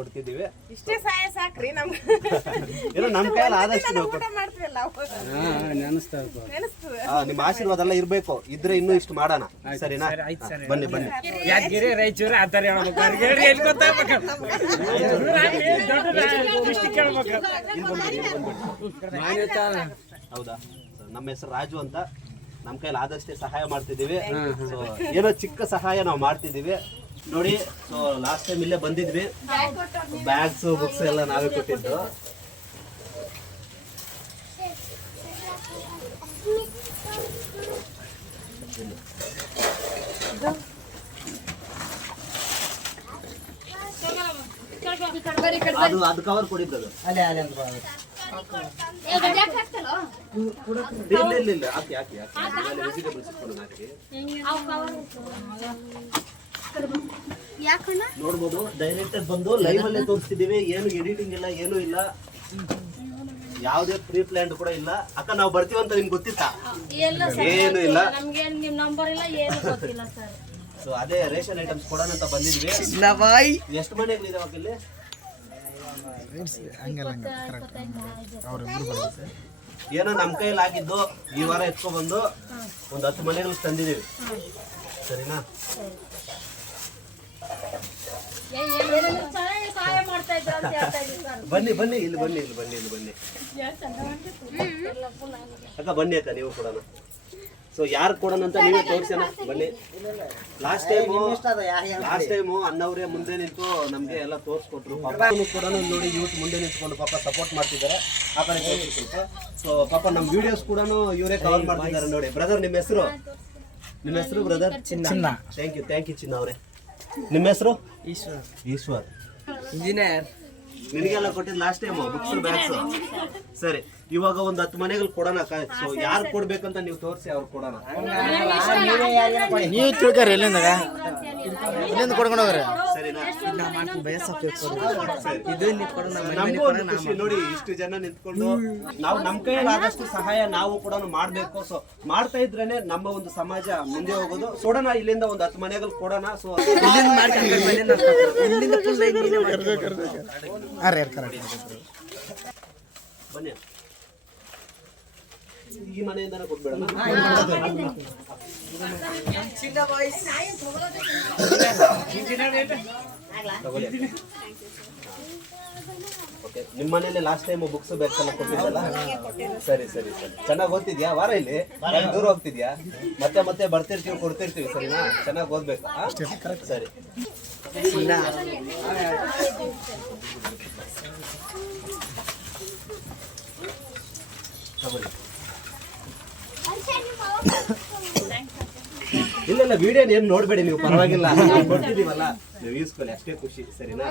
ಕೊಡ್ತಿದ್ದೀವಿ. ಇಷ್ಟೇ ಸಹಾಯ ಸಾಕ್ರಿ ನಮ್ಗೆ. ಏನೋ ನಮ್ಮ ಕೈಯಲ್ಲಿ ಆದಷ್ಟು ನಾವು ಊಟ ಮಾಡ್ತೀವಲ್ಲ ನೆನಸ್ತದೆ ಆ, ನಿಮ್ಮ ಆಶೀರ್ವಾದ ಎಲ್ಲ ಇರಬೇಕು. ಇದ್ರೆ ಇನ್ನೂ ಇಷ್ಟು ಮಾಡೋಣ. ಸರಿನಾ? ಬನ್ನಿ ಬನ್ನಿ. ಯಾದಗಿರಿ ರಾಯಚೂರು ಆ ಥರ ಹೇಳ್ಬೇಕು ಅವ್ರಿಗೆ ಹೇಳ್ರಿ ಎಲ್ಲಿ ಗೊತ್ತಾಗ್ಬೇಕು? ದೊಡ್ಡ ಡಿಸ್ಟಿಕ್ ಹೇಳ್ಬೇಕು ಹೌದಾ? So, ನಮ್ಮ ಹೆಸರು ರಾಜು ಅಂತ ನಮ್ಮ ಕೈಲಿ ಆದಷ್ಟೇ ಸಹಾಯ ಮಾಡ್ತಿದ್ದೀವಿ. ಸೊ ಏನೋ ಚಿಕ್ಕ ಸಹಾಯ ನಾವು ಮಾಡ್ತಿದ್ದೀವಿ. ನೋಡಿ ಸೊ ಲಾಸ್ಟ್ ಟೈಮ್ ಇಲ್ಲೇ ಬಂದಿದ್ವಿ. ಬ್ಯಾಗ್ಸ್ ಬುಕ್ಸ್ ಎಲ್ಲ ನಾವೇ ಕೊಟ್ಟಿದ್ದು. ಅದು ಅದು ಕವರ್ ಅಲ್ಲೇ brother. ಇಲ್ಲ ಇಲ್ಲ ಇಲ್ಲ ಹಾಕಿ ಹಾಕಿ ಹಾಕಿ. ವೆಜಿಟೇಬಲ್ಸ್ ಹಾಕಿ ನೋಡ್ಬೋದು ಡೈರೆಕ್ಟ್ ಬಂದು ಲೈವ್ ಅಲ್ಲೇ ತೋರಿಸ್ತಿದೀವಿ ಏನು ಎಡಿಟಿಂಗ್ ಇಲ್ಲ ಏನು ಇಲ್ಲ. ಯಾವುದೇ ಪ್ರೀ ಪ್ಲಾನ್ ಕೂಡ ಇಲ್ಲ. ಅಕ್ಕ ನಾವು ಬರ್ತೀವಿ ಅಂತ ನಿಮ್ಗೆ ಗೊತ್ತಿತ್ತಾ? ಏನು ಇಲ್ಲ. ನಮ್ಗೆ ನಿಮ್ ನಂಬರ್ ಇಲ್ಲ ಏನು ಗೊತ್ತಿಲ್ಲ ಸರ್ ಸೊ ಅದೇ ರೇಷನ್ ಐಟಮ್ಸ್ ಕೊಡೋಣ ಅಂತ ಬಂದಿದ್ವಿ. ಎಷ್ಟು ಮನೆಗಳಿದಾವೆ ಇಲ್ಲಿ? ಏನೋ ನಮ್ಮ ಕೈಯಲ್ಲಿ ಆಗಿದ್ದು ಈ ವಾರ ಎತ್ಕೊಬಂದು ಒಂದು ಹತ್ತು ಮನೆಗಳು ತಂದಿದ್ದೀವಿ. ಸರಿನಾ ಏನೇನು ಚೆನ್ನಾಗಿ ಸಹಾಯ ಮಾಡ್ತಾ ಇದ್ರು ಅಂತ ಹೇಳ್ತಾ ಇದ್ರು ಸರ್ ಬನ್ನಿ ಬನ್ನಿ ಇಲ್ಲಿ ಬನ್ನಿ ಇಲ್ಲಿ ಬನ್ನಿ ಇಲ್ಲಿ ಬನ್ನಿ. ಅಕ್ಕ ಬನ್ನಿ ಅಕ್ಕ ನೀವು ಕೊಡೋಣ. ಸೊ ಯಾರು ಕೊಡೋಣ ಅಂತ ನೀವೇ ತೋರಿಸೋಣ. ಬನ್ನಿ. ಲಾಸ್ಟ್ ಟೈಮ್ ಲಾಸ್ಟ್ ಟೈಮು ಅನ್ನವ್ರೆ ಮುಂದೆ ನಿಂತು ನಮಗೆ ಎಲ್ಲ ತೋರಿಸ್ಕೊಟ್ರು. ಪಾಪ ಕೂಡ ನೋಡಿ ಯೂತ್ ಮುಂದೆ ನಿಂತ್ಕೊಂಡು ಪಾಪ ಸಪೋರ್ಟ್ ಮಾಡ್ತಿದ್ದಾರೆ. ಆ ಕಡೆ ಸ್ವಲ್ಪ. ಸೊ ಪಾಪ ನಮ್ಮ ವಿಡಿಯೋಸ್ ಕೂಡ ಇವರೇ ಕವರ್ ಮಾಡ್ತಿದ್ದಾರೆ ನೋಡಿ. ಬ್ರದರ್ ನಿಮ್ಮ ಹೆಸರು? ನಿಮ್ಮ ಹೆಸರು ಬ್ರದರ್ ಚಿನ್ನ. ಥ್ಯಾಂಕ್ ಯು ಥ್ಯಾಂಕ್ ಯು ಚಿನ್ನ ಅವರೇ. ನಿಮ್ಮ ಹೆಸರು? ಈಶ್ವರ್. ಈಶ್ವರ್. ಇಂಜಿನಿಯರ್. ನಿನಗೆಲ್ಲ ಕೊಟ್ಟಿದ್ದು ಲಾಸ್ಟ್ ಟೈಮು ಬುಕ್ಸ್ ಬ್ಯಾಗ್ಸು ಸರಿ. ಇವಾಗ ಒಂದು ಹತ್ತು ಮನೆಗಳು ಕೊಡೋಣ ಸೊ ಯಾರು ಕೊಡ್ಬೇಕಂತ ನೀವು ತೋರಿಸಿ ಅವ್ರು ಕೊಡೋಣ. ನೀವು ತಿಳ್ಕರಿ ಎಲ್ಲಿಂದ? ಇಲ್ಲಿಂದ ಕೊಡ್ಕೊಂಡು ಹೋಗ್ರಿ? ನೋಡಿ ಇಷ್ಟು ಜನ ನಿಂತ್ಕೊಂಡು ನಾವು ನಮ್ಮ ಕೈಯಲ್ಲಿ ಆದಷ್ಟು ಸಹಾಯ ನಾವು ಕೂಡ ಮಾಡ್ಬೇಕು. ಸೊ ಮಾಡ್ತಾ ಇದ್ರೇನೆ ನಮ್ಮ ಒಂದು ಸಮಾಜ ಮುಂದೆ ಹೋಗೋದು. ಕೊಡೋಣ ಇಲ್ಲಿಂದ ಒಂದು ಹತ್ತು ಮನೆಗಳು ಕೊಡೋಣ. ಸೊ ಇಲ್ಲಿಂದ ಬನ್ನಿ ನಾವು ಇಲ್ಲಿಂದ ಫುಲ್ ಹಾಂ ರೀ ಕರೆಕ್ಟ್ ಬನ್ನಿ ಈ ಮನೆಯಿಂದನೇ ಕೊಟ್ಬಿಡೋಣ. ಓಕೆ ನಿಮ್ಮ ಮನೇಲಿ ಲಾಸ್ಟ್ ಟೈಮ್ ಬುಕ್ಸ್ ಬೇಕಲ್ಲ ಎಲ್ಲ ಕೊಟ್ಟಿದ್ದಲ್ಲ? ಸರಿ ಸರಿ ಸರಿ. ಚೆನ್ನಾಗಿ ಓದ್ತಿದ್ಯಾ? ವಾರ ಇಲ್ಲಿ? ದೂರ ಹೋಗ್ತಿದ್ಯಾ? ಮತ್ತೆ ಮತ್ತೆ ಬರ್ತಿರ್ತೀವಿ ಕೊಡ್ತಿರ್ತೀವಿ ಸರಿನಾ? ಚೆನ್ನಾಗಿ ಓದ್ಬೇಕು? ಕರೆಕ್ಟ್ ಸರಿ. ತಗೊಳ್ಳಿ. ಇಲ್ಲ ಇಲ್ಲ ವಿಡಿಯೋ ಏನು ನೋಡ್ಬೇಡಿ ನೀವು ಪರವಾಗಿಲ್ಲ. ಕೊಡ್ತಿದ್ದೀವಲ್ಲ ಕೊಡ್ತಿದೀವಲ್ಲ ನೀವು ಈಸ್ಕೊಳ್ಳಿ ಅಷ್ಟೇ ಖುಷಿ ಸರಿನಾ?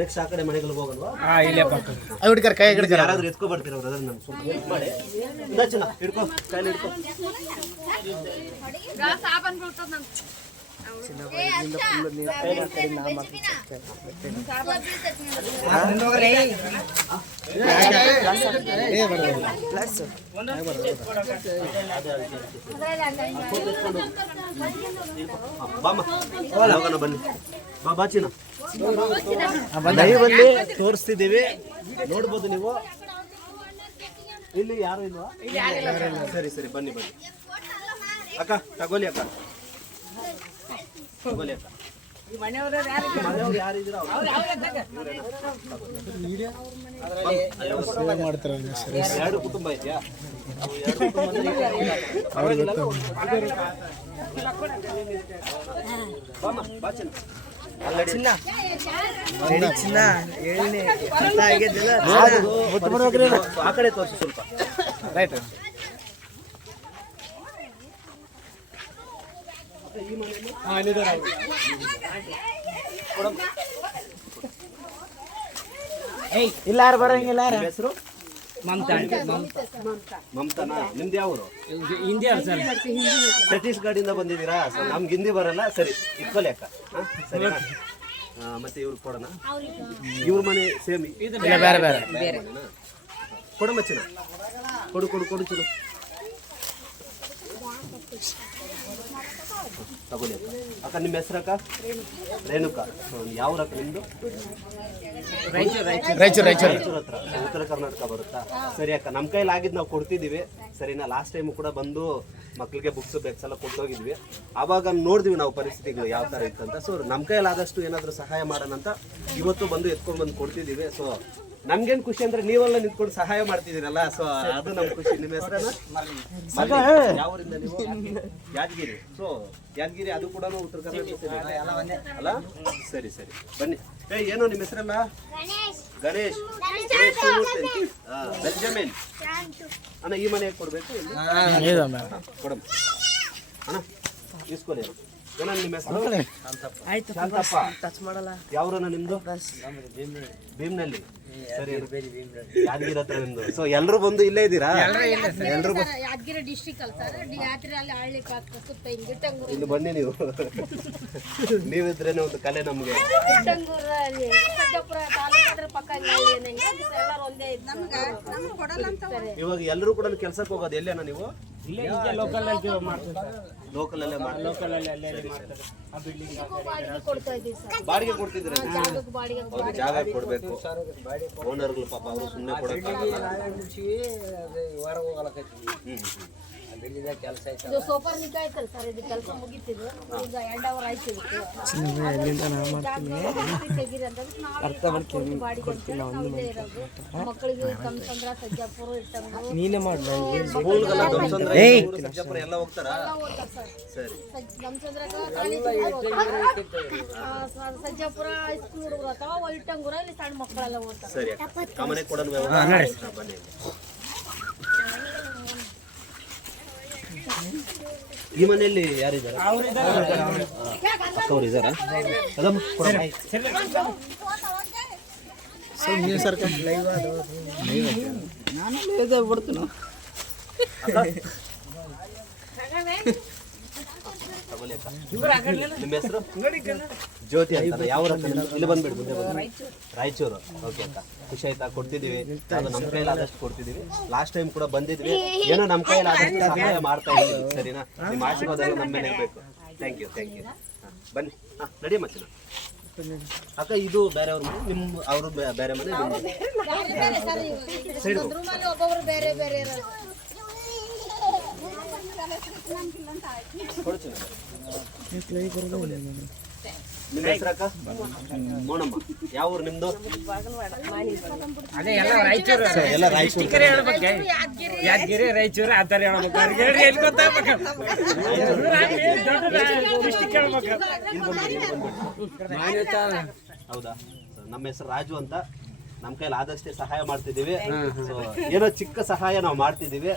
ನೆಕ್ಸ್ಟ್ ಆ ಕಡೆ ಮನೆಗಳಿಗೆ ಹೋಗಲ್ವಾ? ಹಾ ಇಲ್ಲೇ ಪಕ್ಕ. ಅವ್ ಹಿಡ್ಕರ್ ಕೈ ಹಿಡ್ಕರ ಯಾರಾದ್ರೂ ಎತ್ಕೊ ಬರ್ತೀರ ಬ್ರದರ್ ನಮ್ಗೆ? ಸ್ವಲ್ಪ ಹೆಲ್ಪ್ ಮಾಡಿ. ಇಂದ ಚಿನ್ನ ಹಿಡ್ಕೊ ಕೈಲಿ ಹಿಡ್ಕೊ. ಸಾಬನ್ ಬನ್ನಿ ಬಾ ಬಾ ಚಿನ್ನ ಲೈವ್ ಅಲ್ಲಿ ತೋರಿಸ್ತಿದ್ದೀವಿ. ನೋಡ್ಬೋದು ನೀವು. ಇಲ್ಲಿ ಯಾರು ಇಲ್ವಾ? ಸರಿ ಸರಿ, ಬನ್ನಿ ಬನ್ನಿ. ಅಕ್ಕ ತಗೋಲಿ ಅಕ್ಕ. ತಗೋಲಿ ಅಕ್ಕ. ಎರಡು ಕುಟುಂಬ ಇದೆಯಾ? ಚಿನ್ನ. ಆ ಕಡೆ ತೋರಿಸಿ ಸ್ವಲ್ಪ. ರೈಟ್ ಇಲ್ಲ ಯಾರು ಬರಂಗಿಲ್ಲ ಯಾರು? ಹೆಸರು? ಮಮತಾ ಮಮತಾನಾ ನಿಮ್ದು ಯಾವ ಊರು ಇಂಡಿಯಾ ಸರ್. ಛತ್ತೀಸ್ಗಢದಿಂದ ಬಂದಿದ್ದೀರಾ? ನಮ್ಗೆ ಹಿಂದಿ ಬರಲ್ಲ. ಸರಿ ಇಟ್ಕೊಳ್ಳಿ ಅಕ್ಕ ಸರಿ ಮತ್ತೆ ಇವ್ರು ಕೊಡೋಣ? ಇವ್ರ ಮನೆ ಸೇಮ್. ಬೇರೆ ಬೇರೆ. ಕೊಡಮ್ಮ ಚಿನ್ನ ಕೊಡು ಕೊಡು ಕೊಡು ಚಿರು. ತಗೊಳ್ಳಿ ಅಕ್ಕ. ಅಕ್ಕ ನಿಮ್ಮ ಹೆಸರಕ್ಕ ರೇಣುಕಾ. ಸೊ ಯಾವ ಅಕ್ಕ ನಿಮ್ಮದು ರಾಯಚೂರು ರಾಯಚೂರು. ರಾಯಚೂರ್ ಹತ್ರ. ಉತ್ತರ ಕರ್ನಾಟಕ ಬರುತ್ತಾ? ಸರಿ ಅಕ್ಕ ನಮ್ಮ ಕೈಲಿ ಆಗಿದ್ದು ನಾವು ಕೊಡ್ತಿದ್ದೀವಿ. ಸರಿನಾ ಲಾಸ್ಟ್ ಟೈಮ್ ಕೂಡ ಬಂದು ಮಕ್ಕಳಿಗೆ ಬುಕ್ಸ್ ಬ್ಯಾಗ್ಸ್ ಎಲ್ಲ ಕೊಟ್ಟೋಗಿದ್ವಿ. ಆವಾಗ ನೋಡಿದ್ವಿ ನಾವು ಪರಿಸ್ಥಿತಿಗಳು ಯಾವ ಥರ ಇತ್ತಂತ. ಸೊ ನಮ್ಮ ಕೈಯಲ್ಲಿ ಆದಷ್ಟು ಏನಾದರೂ ಸಹಾಯ ಮಾಡೋಣ ಅಂತ ಇವತ್ತು ಬಂದು ಎತ್ಕೊಂಡು ಬಂದು ಕೊಡ್ತಿದ್ದೀವಿ. ಸೊ ನಮ್ಗೇನ್ ಖುಷಿ ಅಂದ್ರೆ ನೀವೆಲ್ಲ ನಿಂತ್ಕೊಂಡು ಸಹಾಯ ಮಾಡ್ತಿದ್ದೀರಲ್ಲ ಸೊ ಅದು ನಮ್ ಖುಷಿ. ನಿಮ್ಮ ಹೆಸರನ್ನ ಯಾವ ಊರಿಂದ ನೀವು? ಯಾದಗಿರಿ. ಸೊ ಯಾದಗಿರಿ ಅದು ಕೂಡ ಉತ್ತರ ಕರ್ನಾಟಕ ಅಲ್ಲ ಸರಿ ಸರಿ. ಬನ್ನಿ. ಏ ಏನು ನಿಮ್ಮ ಹೆಸರಲ್ಲ? ಗಣೇಶ್. ಬೆಂಜಮಿನ್. ಅಣ್ಣ ಈ ಮನೆ ಕೊಡ್ಬೇಕು? ಕೊಡಮ್ಮ. ಅಣ್ಣ ಇಸ್ಕೊಳ್ಳಿ ನಿಮ್ದು? ಭೀಮ್ನಲ್ಲಿ. ಸರಿ. ಯಾದಗಿರಿ ಹತ್ರ ನಿಮ್ದು. ಸೊ ಎಲ್ರು ಬಂದು ಇಲ್ಲೇ ಇದ್ದೀರಾ? ಯಾದಗಿರಿ ಇಲ್ಲಿ ಬನ್ನಿ ನೀವು. ನೀವಿದ್ರೇನೆ ಒಂದು ಕಲೆ ನಮ್ಗೆ. ಎಲ್ಲರೂ ಇವಾಗ ಎಲ್ಲರೂ ಕೂಡ ಕೆಲ್ಸಕ್ಕೆ ಹೋಗೋದು ಎಲ್ಲೇನ ನೀವು? ಇಲ್ಲೇ ಇಲ್ಲೇ ಲೋಕಲ್ ಅಲ್ಲಿ ಮಾಡ್ತೀವಿ ಸರ್ ಲೋಕಲ್ ಅಲ್ಲೇ ಲೋಕಲ್ ಅಲ್ಲಿ ಅಲ್ಲೇ ಮಾಡ್ತಾರೆ. ಬಾಡಿಗೆ ಕೊಡ್ತಾ ಇದ್ದೀವಿ ಸರ್. ಬಾಡಿಗೆ ಕೊಡ್ತಿದ್ರೆ ಅವ್ರಿಗೆ ಜಾಗ ಕೊಡ್ಬೇಕು. ಓನರ್ಗಳು ಪಾಪ ಅವರು ಸುಮ್ಮನೆ ಕೊಡಕ್ಕಾಗಲ್ಲ. ಇದು ಸೂಪರ್ ಸರ್ ಇದು ಕೆಲಸ ಮುಗೀತಿದ್ರು ಈಗ ಎಂಡ್ ಅವರ್ ಆಯ್ತು ಬಾಡಿಗೆ ಅಂತೇಳಿ ನಾವು ಇಲ್ಲೇ ಇರೋದು. ಮಕ್ಕಳಿಗೆ ಕಮ್ಸಂದ್ರ ಸಜ್ಜಾಪುರ ಸ್ಕೂಲ್ಗೆಲ್ಲ ಧ್ವಂಸಂದ್ರ ಊರು, ಸಜ್ಜಾಪುರ ಎಲ್ಲ ಹೋಗ್ತಾರಾ ಸರ್. ಸಜ್ಜಾಪುರ ಹೈಸ್ಕೂಲ್ ಹುಡುಗರು ಅಥವಾ ಇಟ್ಟಂಗೂರ ಇಲ್ಲಿ ಸಣ್ಣ ಮಕ್ಕಳೆಲ್ಲ ಓದ್ತಾರೆ ಸರಿ ಅಕ್ಕ. ಕೊಡೋಣ ಬನ್ನಿ ಈ ಮನೆಯಲ್ಲಿ ಯಾರಿದ್ದಾರೆ ಅಕ್ಕವ್ರು ಇದ್ದಾರಾ ಅದಮ್ಮ ಕೊಡಮ್ಮ. ತಗೊಳ್ಳಿ ಅಕ್ಕ. ನಿಮ್ಮ ಹೆಸರು? ಜ್ಯೋತಿ ಅಂತ ಯಾವ? ಇಲ್ಲಿ ಬಂದ್ಬಿಡಿ ಮುಂದೆ ಬಂದು ರಾಯಚೂರು. ಓಕೆ ಅಕ್ಕ. ಖುಷಿ ಆಯ್ತಾ? ಕೊಡ್ತಿದೀವಿ ಅದು ನಮ್ಮ ಕೈಯಲ್ಲಿ ಆದಷ್ಟು ಕೊಡ್ತಿದೀವಿ ಲಾಸ್ಟ್ ಟೈಮ್ ಕೂಡ ಬಂದಿದ್ವಿ. ಏನೋ ನಮ್ಮ ಕೈಯಲ್ಲಿ ಆದಷ್ಟು ಸಹಾಯ ಮಾಡ್ತಾ ಇದ್ದೀವಿ ಸರಿನಾ? ನಿಮ್ಮ ಆಶೀರ್ವಾದ ನಮ್ಮ ಮೇಲೆ ಇರಬೇಕು. ಥ್ಯಾಂಕ್ ಯು ಥ್ಯಾಂಕ್ ಯು ಬನ್ನಿ. ಹಾಂ ನಡಿ ಮಚ್ಚಿನ ಅಕ್ಕ ಇದು ಬೇರೆಯವ್ರ ಮನೆ? ನಿಮ್ಮ ಅವರು ಬೇರೆ ಮನೆ? ಮನೆ. ಬೇರೆ ಬೇರೆ ಸರ್. ಇವಾಗ ಒಂದು ರೂಮಲ್ಲಿ ಒಬ್ಬೊಬ್ರು ಬೇರೆ ಬೇರೆ ಇರೋದು ಕೊಡು ಚಿನ್ನ. ಯಾವ ಊರು ಎಲ್ಲ ಯಾದಗಿರಿ ರಾಯಚೂರು ಆ ಥರ ಹೇಳ್ಬೇಕು ಹೌದಾ ನಮ್ಮ ಹೆಸರು ರಾಜು ಅಂತ ನಮ್ಮ ಕೈಲಿ ಆದಷ್ಟೇ ಸಹಾಯ ಮಾಡ್ತಿದ್ದೀವಿ ಏನೋ ಚಿಕ್ಕ ಸಹಾಯ ನಾವು ಮಾಡ್ತಿದ್ದೀವಿ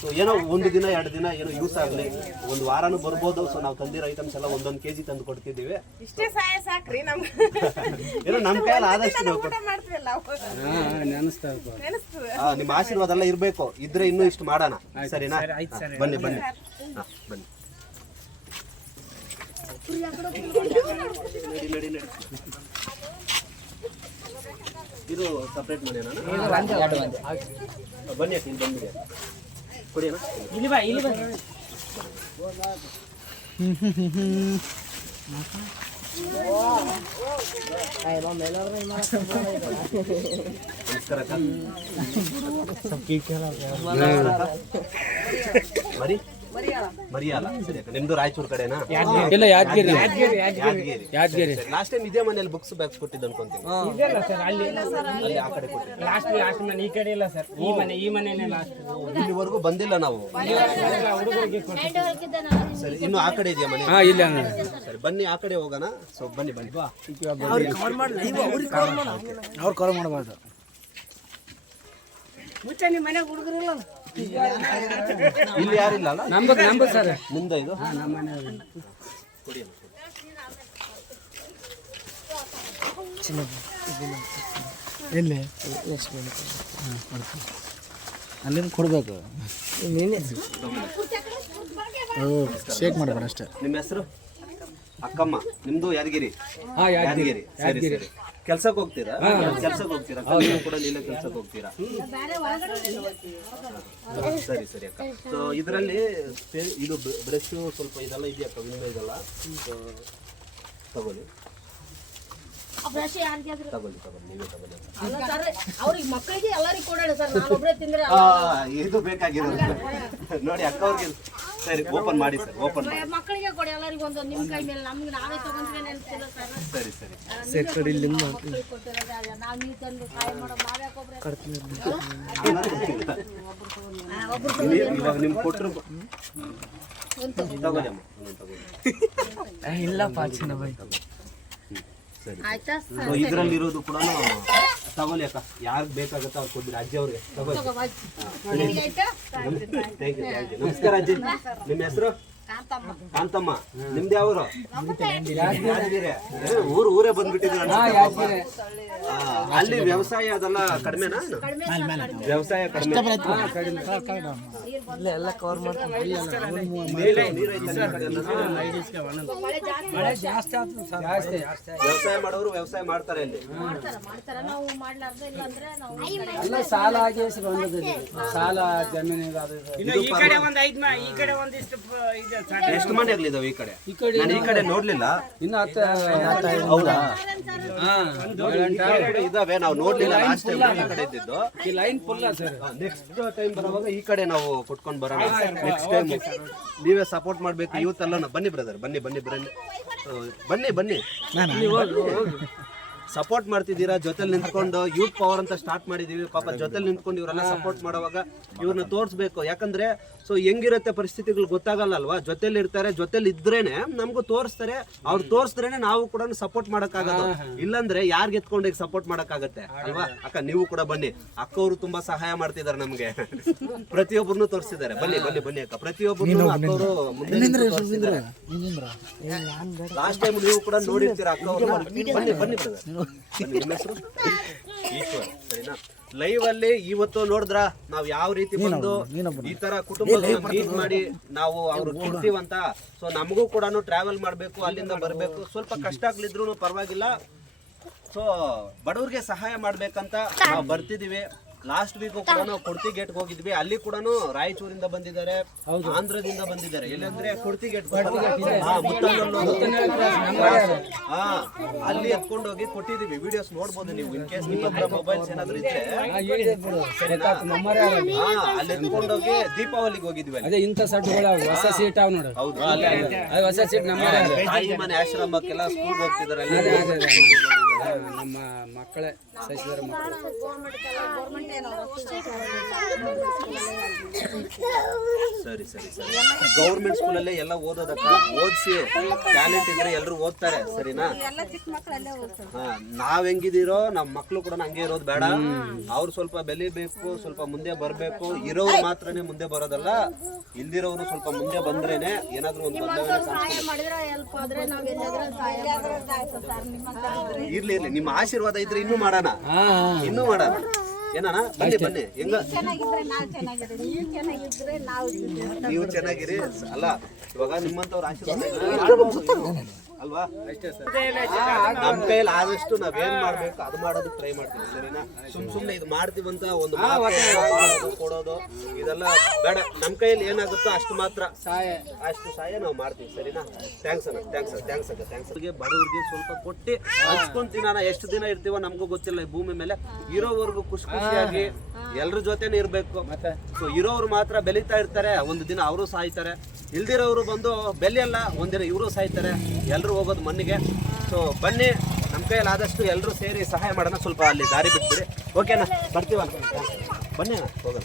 ಸೊ ಏನೋ ಒಂದು ದಿನ ಎರಡು ದಿನ ಏನೋ ಯೂಸ್ ಆಗಲಿ ಒಂದು ವಾರನೂ ಬರ್ಬೋದು. ಸೊ ನಾವು ತಂದಿರೋ ಐಟಮ್ಸ್ ಎಲ್ಲ ಒಂದೊಂದು ಕೆಜಿ ತಂದು ಕೊಡ್ತಿದ್ದೀವಿ. ಇಷ್ಟೇ ಸಹಾಯ ಸಾಕ್ರಿ ನಮ್ಗೆ. ಏನೋ ನಮ್ಮ ಕೈಯಲ್ಲಿ ಆದಷ್ಟು ನಾವು ಆ, ನಿಮ್ಮ ಆಶೀರ್ವಾದ ಎಲ್ಲ ಇರಬೇಕು. ಇದ್ರೆ ಇನ್ನೂ ಇಷ್ಟು ಮಾಡೋಣ. ಸರಿನಾ? ಸರಿ, ಆಯ್ತು ಸರ್. ಹಾ, ಬನ್ನಿ ಬನ್ನಿ. ಹಾ, ಬನ್ನಿ. ನಡಿ, ನಡಿ, ನಡಿ. ಇದು ಸಪ್ರೇಟ್ ಮನೆನಾ ಬನ್ನಿ ಅಕ್ಕ, ಇಲ್ಲಿ ಬಂದ್ಬಿಡಿ. ಕೊಡಿ ಅಣ್ಣ ಇಲ್ಲಿ ಬಾ ಇಲ್ಲಿ ಬಾ ನಮಸ್ಕಾರ ಅಕ್ಕ. ಮರಿ ಮರಿಯಾಲ ಸರಿ ನಿಮ್ದು ರಾಯಚೂರು ಕಡೆನಾ? ಇಲ್ಲ ಯಾದಗಿರಿ. ಯಾದಗಿರಿ ಲಾಸ್ಟ್ ಟೈಮ್ ಇದೇ ಮನೆಯಲ್ಲಿ ಬುಕ್ಸ್ ಬ್ಯಾಗ್ಸ್ ಕೊಟ್ಟಿದ್ದು ಅನ್ಕೊಂತೀನಿ ಅಲ್ಲಿ ಅಲ್ಲಿ ಆ ಕಡೆ ಕೊಟ್ಟಿದ್ದು. ಲಾಸ್ಟ್ ಲಾಸ್ಟ್ ಮನೆ ಈ ಕಡೆ ಇಲ್ಲ ಸರ್ ಈ ಮನೆ ಈ ಮನೆನೇ ಲಾಸ್ಟ್ ಇಲ್ಲಿವರೆಗೂ ಬಂದಿಲ್ಲ ನಾವು. ಹುಡುಗರಿಗೆ ಹ್ಯಾಂಡ್ ನಾನು. ಸರಿ ಇನ್ನು ಆ ಕಡೆ ಇದೆಯಾ ಮನೆ? ಹಾ ಇಲ್ಲ ಸರಿ ಬನ್ನಿ ಆ ಕಡೆ ಹೋಗೋಣ. ಸೊ ಬನ್ನಿ ಬನ್ನಿ. ಅವ್ರು ಕವರ್ ಮಾಡಬಾರ್ದು ಮುಚ್ಚ ನಿಮ್ಮ ಮನೆ ಹುಡುಗರಿಲ್ಲ ಇಲ್ಲಿ ಯಾರಿಲ್ಲ ಅಲ್ಲ? ನಂಬದ್ ಸರ್. ನಿಮ್ದ ಇದು. ಎಲ್ಲಿ? ಅಲ್ಲಿಂದ ಕೊಡ್ಬೇಕು. ಶೇಕ್ ಮಾಡ್ಬೇಡ ಅಷ್ಟೇ. ನಿಮ್ಮ ಹೆಸರು? ಅಕ್ಕಮ್ಮ. ನಿಮ್ದು ಯಾದಗಿರಿ? ಹಾ ಯಾದಗಿರಿ. ಸರಿ ಕೆಲ್ಸಕ್ಕೆ ಹೋಗ್ತೀರಾ? ಕೆಲ್ಸಕ್ಕೆ ಹೋಗ್ತೀರಾ? ಕೂಡ ನೀವೇ ಕೆಲ್ಸಕ್ಕೆ ಹೋಗ್ತೀರಾ? ಸರಿ ಸರಿ ಅಕ್ಕ. ಸೊ ಇದರಲ್ಲಿ ಇದು ಬ್ರಷ್ ಸ್ವಲ್ಪ ಇದೆಲ್ಲ ಇದೆಯಕ್ಕ ವಿನಿಮಯ ಇದೆಲ್ಲ? ತಗೊಳ್ಳಿ. ತಗೊಳ್ಳಿ ತಗೊಳ್ಳಿ. ನೀವೇ ತಗೊಳ್ಳಿ ಅವ್ರಿಗೆ ಮಕ್ಕಳಿಗೆ ಎಲ್ಲರಿಗೂ ಕೊಡೋಣ ಸರ್. ನಾನು ಒಬ್ಬರೇ ತಿಂದ್ರೆ ಆ, ಇದು ಬೇಕಾಗಿರೋದು. ನೋಡಿ ಅಕ್ಕ ಅವ್ರಿಗೆ ಸರಿ ಓಪನ್ ಮಾಡಿ ಸರ್ ಓಪನ್ ಮಾಡಿ. ಮಕ್ಕಳಿಗೆ ಕೊಡಿ ಎಲ್ಲರಿಗೂ ಒಂದು ನಿಮ್ಮ ಕೈ ಮೇಲೆ ನಮ್ಗೆ ನಾವೇ ತಗೊಂಡ್ರೆ ನೆನಪಿಲ್ಲ ಸರ್. ಸರಿ ಸರಿ. ಮಕ್ಕಳಿಗೆ ಕೊಟ್ಟಿರೋದು ಅಲ್ಲ. ನಾವು ನೀವು ತಂದು ಸಹಾಯ ಮಾಡೋದು ನಾವ್ಯಾಕೆ ಒಬ್ರೆ ಒಬ್ಬರು ಇವಾಗ ನಿಮ್ಗೆ ಕೊಟ್ಟರು ತಗೊಳ್ಳಿ ಅಮ್ಮ ಒಂದೊಂದು ತಗೊಳ್ಳಿ ಇಲ್ಲ ಪಾಚಿನ ಬೈ ಸರಿ ಸೊ ಇದರಲ್ಲಿರೋದು ಕೂಡ ತಗೊಳ್ಳಿ ಅಕ್ಕ. ಯಾರಿಗೆ ಬೇಕಾಗುತ್ತೋ ಅವ್ರು ಕೊಡ್ಬಿಡಿ. ಅಜ್ಜಿ ಅವ್ರಿಗೆ. ತಗೊಳ್ಳಿ. ಥ್ಯಾಂಕ್ ಯು ಥ್ಯಾಂಕ್ ಯು ನಮಸ್ಕಾರ ಅಜ್ಜಿ. ನಿಮ್ಮ ಹೆಸರು? ಕಾಂತಮ್ಮ. ಕಾಂತಮ್ಮ ನಿಮ್ದು ಯಾವರು? ಯಾದಗಿರಿ. ಊರು ಊರೇ ಬಂದ್ಬಿಟ್ಟಿದ್ರು ಅಲ್ಲಿ ವ್ಯವಸಾಯ ಅದೆಲ್ಲ ಕಡಿಮೆನಾ? ವ್ಯವಸಾಯ ಕಡಿಮೆ. ವ್ಯವಸಾಯ ಮಾಡೋರು ವ್ಯವಸಾಯ ಮಾಡ್ತಾರೆ ಇಲ್ಲಿ. ಮಾಡ್ತಾರ ಮಾಡ್ತಾರ. ನಾವು ಮಾಡ್ಲಾರ್ದ ಇಲ್ಲ ನಾವು ಎಲ್ಲ ಸಾಲ ಆಗಿ ಸಾಲ ಜಮೀನು ಈ ಕಡೆ ಒಂದ್ ಐದ್ ಮ- ಈ ಕಡೆ ಒಂದಿಷ್ಟು ಇದು. ಎಷ್ಟು ಮಂದಿ ಕಡೆ? ಈ ಕಡೆ ನಾನು ಈ ಕಡೆ ನೋಡ್ಲಿಲ್ಲ. ಇನ್ನ ಹೌದಾ? ಇದಾವೆ ನಾವು ನೋಡ್ಲಿಲ್ಲ ಲಾಸ್ಟ್ ಟೈಮ್ ಈ ಕಡೆ ಇದ್ದಿದ್ದು. ಈ line full sir next time ಬರುವಾಗ ಈ ಕಡೆ ನಾವು ಕೊಟ್ಕೊಂಡು ಬರೋಣ. ನೆಕ್ಸ್ಟ್ ಟೈಮ್ ನೀವೇ ಸಪೋರ್ಟ್ ಮಾಡ್ಬೇಕು ಯೂತ್ ಎಲ್ಲ ಬನ್ನಿ ಬ್ರದರ್ ಬನ್ನಿ ಬನ್ನಿ ಬನ್ನಿ. ಬನ್ನಿ ಬನ್ನಿ. ಸಪೋರ್ಟ್ ಮಾಡ್ತಿದ್ದೀರಾ? ಜೊತೆಲಿ ನಿಂತ್ಕೊಂಡು ಯೂತ್ ಪವರ್ ಅಂತ ಸ್ಟಾರ್ಟ್ ಮಾಡಿದೀವಿ. ಪಾಪ ಜೊತೆಲಿ ನಿಂತ್ಕೊಂಡು ಇವರೆಲ್ಲ ಸಪೋರ್ಟ್ ಮಾಡುವಾಗ ಇವ್ರನ್ನ ತೋರಿಸ್ಬೇಕು. ಯಾಕಂದ್ರೆ ಸೊ ಹೆಂಗಿರುತ್ತೆ ಪರಿಸ್ಥಿತಿಗಳು ಗೊತ್ತಾಗಲ್ಲ ಅಲ್ವಾ ಜೊತೆಲಿ ಇರ್ತಾರೆ ಜೊತೆಲಿ ಇದ್ರೇನೆ ನಮಗೂ ತೋರಿಸ್ತಾರೆ. ಅವ್ರು ತೋರಿಸಿದ್ರೇನೆ ನಾವು ಕೂಡ ಸಪೋರ್ಟ್ ಮಾಡೋಕ್ಕಾಗಲ್ಲ ಇಲ್ಲಾಂದ್ರೆ ಯಾರ್ಗೆ ಎತ್ಕೊಂಡು ಸಪೋರ್ಟ್ ಮಾಡಕ್ಕಾಗತ್ತೆ? ಅಲ್ವಾ? ಅಕ್ಕ ನೀವು ಕೂಡ ಬನ್ನಿ. ಅಕ್ಕ ಅವರು ತುಂಬಾ ಸಹಾಯ ಮಾಡ್ತಿದ್ದಾರೆ ನಮ್ಗೆ. ಪ್ರತಿಯೊಬ್ಬರನ್ನು ತೋರಿಸಿದ್ದಾರೆ. ಬನ್ನಿ ಬನ್ನಿ ಬನ್ನಿ ಅಕ್ಕ. ಪ್ರತಿಯೊಬ್ಬರು ಅಕ್ಕವರು ಲಾಸ್ಟ್ ಟೈಮ್ ನೀವು ಕೂಡ ನೋಡಿರ್ತೀರ ಅಕ್ಕ ಬನ್ನಿ ಬನ್ನಿ. ಲೈವ್ ಅಲ್ಲಿ ಇವತ್ತು ನೋಡಿದ್ರ? ನಾವ್ ಯಾವ ರೀತಿ ಬಂದು ಈ ತರ ಕುಟುಂಬ ಮೀಟ್ ಮಾಡಿ ನಾವು ಅವ್ರು ಕೊಡ್ತೀವಂತ ಸೊ ನಮಗೂ ಕೂಡ ಟ್ರಾವೆಲ್ ಮಾಡ್ಬೇಕು ಅಲ್ಲಿಂದ ಬರ್ಬೇಕು. ಸ್ವಲ್ಪ ಕಷ್ಟ ಆಗ್ಲಿದ್ರು ಪರವಾಗಿಲ್ಲ. ಸೊ ಬಡವ್ರಿಗೆ ಸಹಾಯ ಮಾಡ್ಬೇಕಂತ ನಾವು ಬರ್ತಿದೀವಿ. ಲಾಸ್ಟ್ ವೀಕ್ ಕೂಡ ನಾವು ಕುರ್ತಿ ಗೇಟ್ ಹೋಗಿದ್ವಿ. ಅಲ್ಲಿ ಕೂಡ ರಾಯಚೂರಿಂದ ಬಂದಿದ್ದಾರೆ ಆಂಧ್ರದಿಂದ ಬಂದಿದ್ದಾರೆ. ಎಲ್ಲಂದ್ರೆ ಕುರ್ತಿ ಗೇಟ್ ಹಾ ಅಲ್ಲಿ ಎತ್ಕೊಂಡು ಹೋಗಿ ಕೊಟ್ಟಿದೀವಿ ವಿಡಿಯೋಸ್ ನೋಡ್ಬೋದು ನೀವು ಇನ್ ಕೇಸ್ ನಿಮ್ಮ ಹತ್ರ ಮೊಬೈಲ್ಸ್ ಏನಾದ್ರು ಇದ್ರೆ. ಅಲ್ಲಿ ಎತ್ಕೊಂಡು ಹೋಗಿ ದೀಪಾವಳಿಗೆ ಹೋಗಿದ್ವಿ ಅದೇ ಇಂಥ ಹೊಸ ಸೀಟ್ ಅವ್ ನೋಡು. ಹೌದು ಹೊಸ ಸೀಟ್ ನಮ್ಮ ಮನೆ ಆಶ್ರಮಕ್ಕೆಲ್ಲ ಸ್ಕೂಲ್ ಹೋಗ್ತಿದ್ದಾರೆ. ನಮ್ಮ ಮಕ್ಕಳೇ ಏನೋ ಸರಿ ಸರಿ ಸರಿ. ಗೌರ್ಮೆಂಟ್ ಸ್ಕೂಲಲ್ಲೇ ಎಲ್ಲ ಓದೋದಕ್ಕ ಓದಿಸಿ ಟ್ಯಾಲೆಂಟ್ ಇದ್ರೆ ಎಲ್ಲರೂ ಓದ್ತಾರೆ ಸರಿನಾ? ಎಲ್ಲ ಚಿಕ್ಕ ಮಕ್ಕಳಲ್ಲೇ ಹೋಗ್ತಾರೆ ಹಾ, ನಾವ್ ಹೆಂಗಿದಿರೋ ನಮ್ಮ ಮಕ್ಕಳು ಕೂಡ ಹಂಗೆ ಇರೋದು ಬೇಡ. ಅವ್ರು ಸ್ವಲ್ಪ ಬೆಲಿಬೇಕು ಸ್ವಲ್ಪ ಮುಂದೆ ಬರಬೇಕು. ಇರೋರು ಮಾತ್ರನೇ ಮುಂದೆ ಬರೋದಲ್ಲ. ಇಲ್ದಿರೋರು ಸ್ವಲ್ಪ ಮುಂದೆ ಬಂದ್ರೇನೆ ಏನಾದ್ರೂ ಒಂದು ಬದಲಾವಣೆ ಸಹಾಯ ಇರ್ಲಿ ಇರ್ಲಿ. ನಿಮ್ಮ ಆಶೀರ್ವಾದ ಇದ್ರೆ ಇನ್ನೂ ಮಾಡೋಣ. ಹಾ ಇನ್ನೂ ಮಾಡೋಣ. ಏನಣ್ಣ? ಬನ್ನಿ ಬನ್ನಿ. ಹೆಂಗ? ಚೆನ್ನಾಗಿದ್ರೆ ನಾವು ಚೆನ್ನಾಗಿದ್ದೀವಿ. ನೀವು ಚೆನ್ನಾಗಿದ್ರೆ ನಾವು ನೀವು ಚೆನ್ನಾಗಿರಿ. ಅಲ್ಲ ಇವಾಗ ನಿಮ್ಮಂತವ್ರ ಆಶೀರ್ವಾದ ಇದ್ರೆ ಅಷ್ಟೇ ಸರ್. ನಮ್ಮ ಕೈಯಲ್ಲಿ ಆದಷ್ಟು ನಾವೇನ್ ಮಾಡ್ಬೇಕು ಅದು ಮಾಡೋದಕ್ಕೆ ಟ್ರೈ ಮಾಡ್ತೀವಿ. ಸರಿನಾ? ಸುಮ್ ಸುಮ್ನೆ ಇದು ಮಾಡ್ತೀವಂತ ಒಂದು ಮಾತು ಕೊಡೋದು ಇದೆಲ್ಲ ಬೇಡ. ನಮ್ ಕೈಯಲ್ಲಿ ಏನಾಗುತ್ತೋ ಅಷ್ಟು ಮಾತ್ರ. ಸಹಾಯ ಅಷ್ಟು ಸಹಾಯ ನಾವು ಮಾಡ್ತೀವಿ ಸರಿನಾ? ಥ್ಯಾಂಕ್ಸ್ ಅಣ್ಣ ಥ್ಯಾಂಕ್ಸ್ ಥ್ಯಾಂಕ್ಸ್ ಅಕ್ಕ ಥ್ಯಾಂಕ್ಸ್ ಬಡವರಿಗೆ ಸ್ವಲ್ಪ ಕೊಟ್ಟು ಹಂಚ್ಕೊಂಡ್ ತಿನ್ನೋಣ. ಎಷ್ಟು ದಿನ ಇರ್ತೀವೋ ನಮಗೂ ಗೊತ್ತಿಲ್ಲ ಈ ಭೂಮಿ ಮೇಲೆ. ಇರೋವರೆಗೂ ಖುಷಿ ಖುಷಿಯಾಗಿ ಎಲ್ರ ಜೊತೆನೆ ಇರಬೇಕು. ಮತ್ತೆ? ಸೊ ಇರೋರು ಮಾತ್ರ ಬೆಳೀತಾ ಇರ್ತಾರೆ. ಒಂದು ದಿನ ಅವರು ಸಾಯ್ತಾರೆ. ಇಲ್ದಿರೋರು ಬಂದು ಬೆಲೆಯಲ್ಲ ಒಂದಿನ ಇವರು ಸಾಯ್ತಾರೆ ಎಲ್ಲರೂ ಹೋಗೋದು ಮಣ್ಣಿಗೆ. ಸೊ ಬನ್ನಿ ನಮ್ಮ ಕೈಯಲ್ಲಿ ಆದಷ್ಟು ಎಲ್ಲರೂ ಸೇರಿ ಸಹಾಯ ಮಾಡೋಣ, ಸ್ವಲ್ಪ ಅಲ್ಲಿ ದಾರಿ ಬಿಟ್ಬಿಡಿ. ಓಕೆನಾ ಬರ್ತೀವಲ್ಲ? ಬನ್ನಿ ಹೋಗೋಣ.